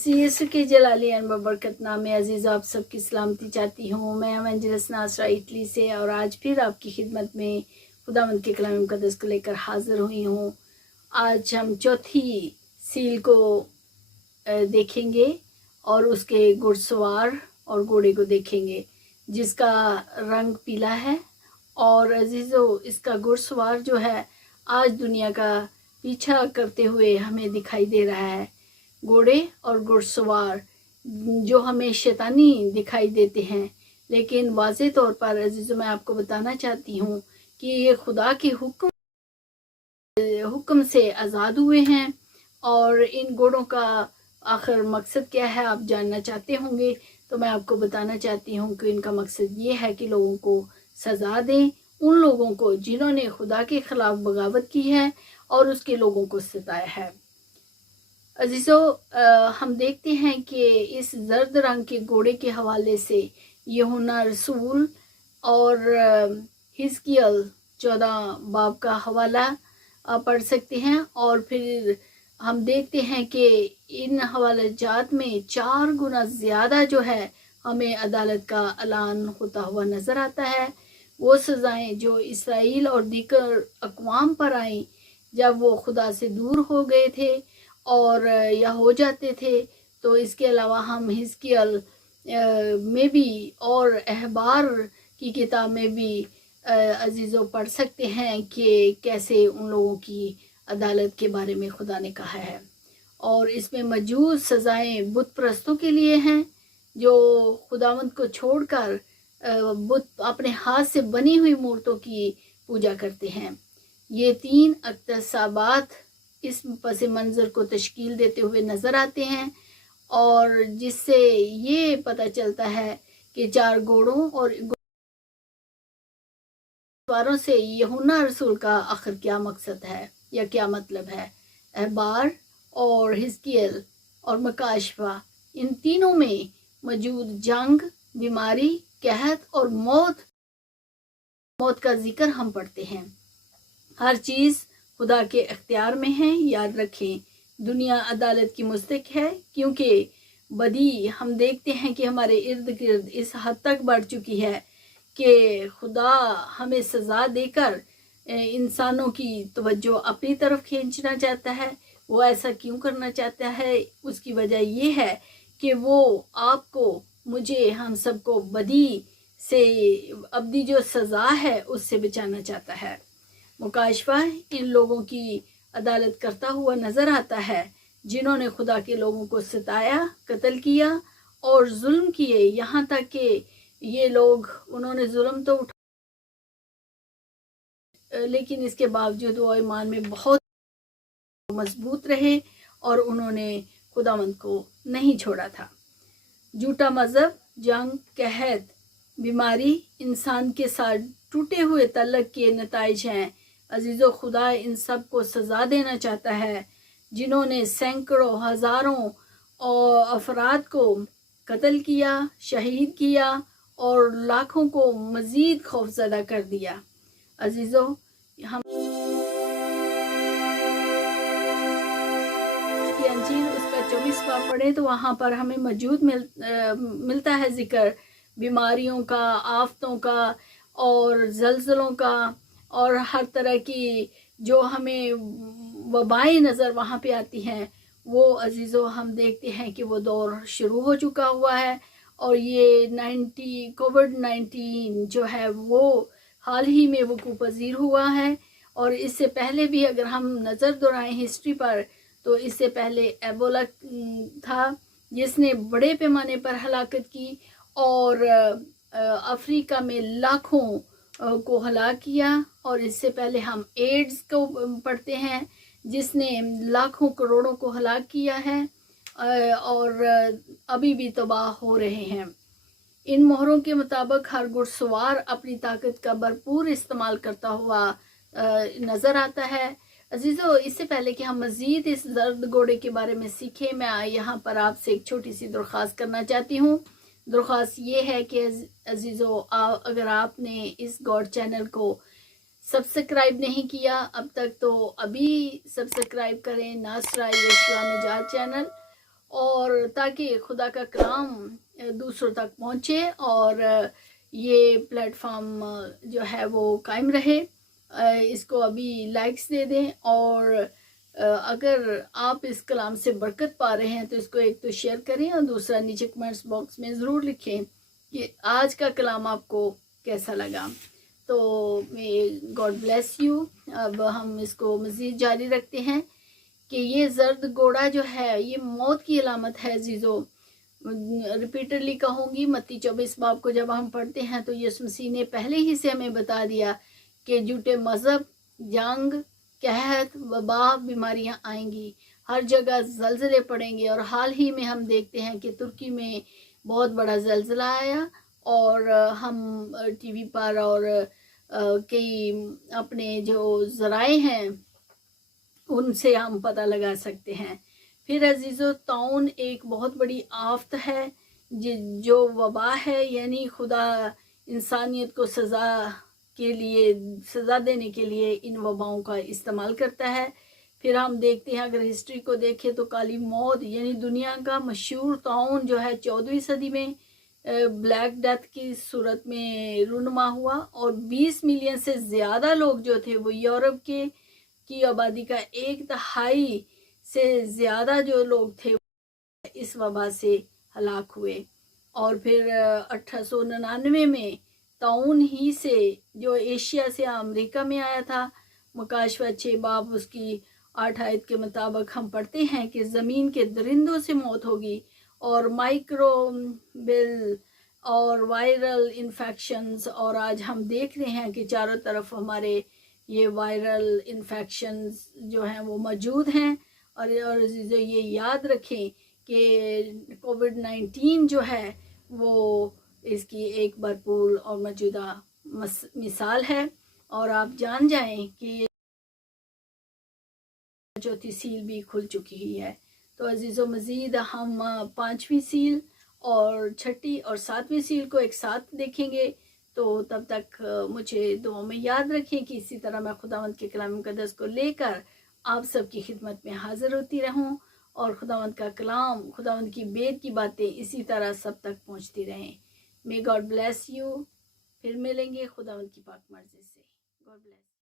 मसीह यीशु के जलाली अन बरकत नामे अजीज़ आप सबकी सलामती चाहती हूँ। मैं एवेंजलिस्ट नासरा इटली से और आज फिर आपकी खिदमत में खुदावंद के कलाम मुक़द्दस को लेकर हाजिर हुई हूँ। आज हम चौथी सील को देखेंगे और उसके घुड़सवार और घोड़े को देखेंगे जिसका रंग पीला है। और अजीज़ों, इसका घुड़सवार जो है आज दुनिया का पीछा करते हुए हमें दिखाई दे रहा है। घोड़े और घुड़सवार जो हमें शैतानी दिखाई देते हैं, लेकिन वाज़े तौर पर अजीज़ों मैं आपको बताना चाहती हूँ कि ये खुदा के हुक्म से आज़ाद हुए हैं। और इन घोड़ों का आखिर मकसद क्या है आप जानना चाहते होंगे, तो मैं आपको बताना चाहती हूँ कि इनका मकसद ये है कि लोगों को सज़ा दें, उन लोगों को जिन्होंने खुदा के ख़िलाफ़ बगावत की है और उसके लोगों को सताया है। अजीज़ों, हम देखते हैं कि इस जर्द रंग के घोड़े के हवाले से यूहन्ना रसूल और हिजकियल 14 बाब का हवाला पढ़ सकते हैं। और फिर हम देखते हैं कि इन हवालाजात में 4 गुना ज़्यादा जो है हमें अदालत का ऐलान होता हुआ नज़र आता है। वो सज़ाएं जो इसराइल और दीगर अक़वाम पर आईं जब वो खुदा से दूर हो गए थे और या हो जाते थे। तो इसके अलावा हम हिजकियल में भी और अहबार की किताब में भी अजीज़ों पढ़ सकते हैं कि कैसे उन लोगों की अदालत के बारे में खुदा ने कहा है। और इसमें मौजूद सज़ाएं बुत परस्तों के लिए हैं जो खुदावंद को छोड़कर बुत अपने हाथ से बनी हुई मूर्तों की पूजा करते हैं। ये 3 अक़्तसाबात इस पस मंज़र को तश्कील देते हुए नज़र आते हैं और जिससे ये पता चलता है कि 4 घोड़ों और घुड़सवारों से यूहन्ना रसूल का आखिर क्या मकसद है या क्या मतलब है। अहबार और हिजकियल और मकाशफा, इन तीनों में मौजूद जंग, बीमारी, कहत और मौत का जिक्र हम पढ़ते हैं। हर चीज़ खुदा के अख्तियार में है। याद रखें, दुनिया अदालत की मुस्तक है क्योंकि बदी हम देखते हैं कि हमारे इर्द गिर्द इस हद तक बढ़ चुकी है कि खुदा हमें सज़ा देकर इंसानों की तवज्जो अपनी तरफ खींचना चाहता है। वो ऐसा क्यों करना चाहता है? उसकी वजह ये है कि वो आपको, मुझे, हम सबको बदी से अबदी जो सज़ा है उससे बचाना चाहता है। मुकाशफा इन लोगों की अदालत करता हुआ नज़र आता है जिन्होंने खुदा के लोगों को सताया, कत्ल किया और जुल्म किए। यहाँ तक कि ये लोग, उन्होंने जुल्म तो उठा लेकिन इसके बावजूद वो ईमान में बहुत मजबूत रहे और उन्होंने खुदावंद को नहीं छोड़ा था। झूठा मज़हब, जंग, कहत, बीमारी इंसान के साथ टूटे हुए तल्लक के नताइज हैं। अजीज़ों, खुदा इन सब को सज़ा देना चाहता है जिन्होंने सैकड़ों हज़ारों और अफराद को कत्ल किया, शहीद किया और लाखों को मज़ीद खौफज़दा कर दिया। अजीज़ों, हम की अंजील उसका 24 बाब पढ़े तो वहाँ पर हमें मौजूद मिलता है ज़िक्र बीमारियों का, आफतों का और ज़लज़लों का और हर तरह की जो हमें वबाएं नज़र वहाँ पे आती हैं। वो अजीज़ों, हम देखते हैं कि वो दौर शुरू हो चुका हुआ है और ये कोविड-19 जो है वो हाल ही में वक़ूफ़ पज़ीर हुआ है। और इससे पहले भी अगर हम नज़र दौड़ाएं हिस्ट्री पर, तो इससे पहले एबोला था जिसने बड़े पैमाने पर हलाकत की और अफ्रीका में लाखों को हलाक किया। और इससे पहले हम एड्स को पढ़ते हैं जिसने लाखों करोड़ों को हलाक किया है और अभी भी तबाह हो रहे हैं। इन मोहरों के मुताबिक हर घुड़सवार अपनी ताकत का भरपूर इस्तेमाल करता हुआ नज़र आता है। अजीज़ों, इससे पहले कि हम मज़ीद इस जर्द घोड़े के बारे में सीखें, मैं यहाँ पर आपसे एक छोटी सी दरख्वास्त करना चाहती हूँ। दरख्वास्त ये है कि अजीज़ों, अगर आपने इस गॉड चैनल को सब्सक्राइब नहीं किया अब तक, तो अभी सब्सक्राइब करें नासरा यशुआ निजात चैनल। और تاکہ خدا کا کلام دوسروں تک پہنچے اور یہ پلیٹ فارم جو ہے وہ قائم رہے. اس کو ابھی لائکس دے دیں، اور اگر آپ اس کلام سے برکت پا رہے ہیں تو اس کو ایک تو شیئر کریں، اور دوسرا نیچے کمنٹس باکس میں ضرور لکھیں کہ آج کا کلام آپ کو کیسا لگا. تو گاڈ بلیس یو. اب ہم اس کو مزید جاری رکھتے ہیں کہ یہ زرد گھوڑا جو ہے یہ موت کی علامت ہے عزیزو. ریپیٹڈلی کہوں گی، متی 24 باب کو جب ہم پڑھتے ہیں تو یسوع مسیح نے پہلے ہی سے ہمیں بتا دیا کہ جھوٹے مذہب، جنگ، قحط، وبا، بیماریاں آئیں گی، ہر جگہ زلزلے پڑیں گے. اور حال ہی میں ہم دیکھتے ہیں کہ ترکی میں بہت بڑا زلزلہ آیا، اور ہم ٹی وی پر اور کئی اپنے جو ذرائع ہیں ان سے ہم پتہ لگا سکتے ہیں. پھر عزیزو، طاعون ایک بہت بڑی آفت ہے جو وبا ہے، یعنی خدا انسانیت کو سزا دینے کے لیے ان وباؤں کا استعمال کرتا ہے. پھر ہم دیکھتے ہیں، اگر ہسٹری کو دیکھیں تو کالی موت یعنی دنیا کا مشہور طاعون جو ہے 14ویں صدی میں بلیک ڈیتھ کی صورت میں رونما ہوا، اور 20 ملین سے زیادہ لوگ جو تھے وہ یورپ کی آبادی کا 1/3 سے زیادہ جو لوگ تھے اس وبا سے ہلاک ہوئے. اور پھر 1899 میں طاعون ہی سے جو ایشیا سے امریکہ میں آیا تھا، مکاشفہ 6 باب اس کی 8 آیت کے مطابق ہم پڑھتے ہیں کہ زمین کے درندوں سے موت ہوگی، اور مائکروبل اور وائرل انفیکشنز. اور آج ہم دیکھ رہے ہیں کہ چاروں طرف ہمارے یہ وائرل انفیکشنز جو ہیں وہ موجود ہیں. اور یہ یاد رکھیں کہ کووڈ-19 جو ہے وہ اس کی ایک بھرپور اور موجودہ مثال ہے. اور آپ جان جائیں کہ چوتھی سیل بھی کھل چکی ہی ہے. تو عزیزو، مزید ہم 5ویں سیل اور 6ٹھی اور 7ویں سیل کو ایک ساتھ دیکھیں گے. تو تب تک مجھے دعاؤں میں یاد رکھیں کہ اسی طرح میں خداوند کے کلام مقدس کو لے کر آپ سب کی خدمت میں حاضر ہوتی رہوں، اور خداوند کا کلام، خداوند کی بیت کی باتیں اسی طرح سب تک پہنچتی رہیں. May God bless you. پھر ملیں گے خداوند کی پاک مرضی سے. God bless.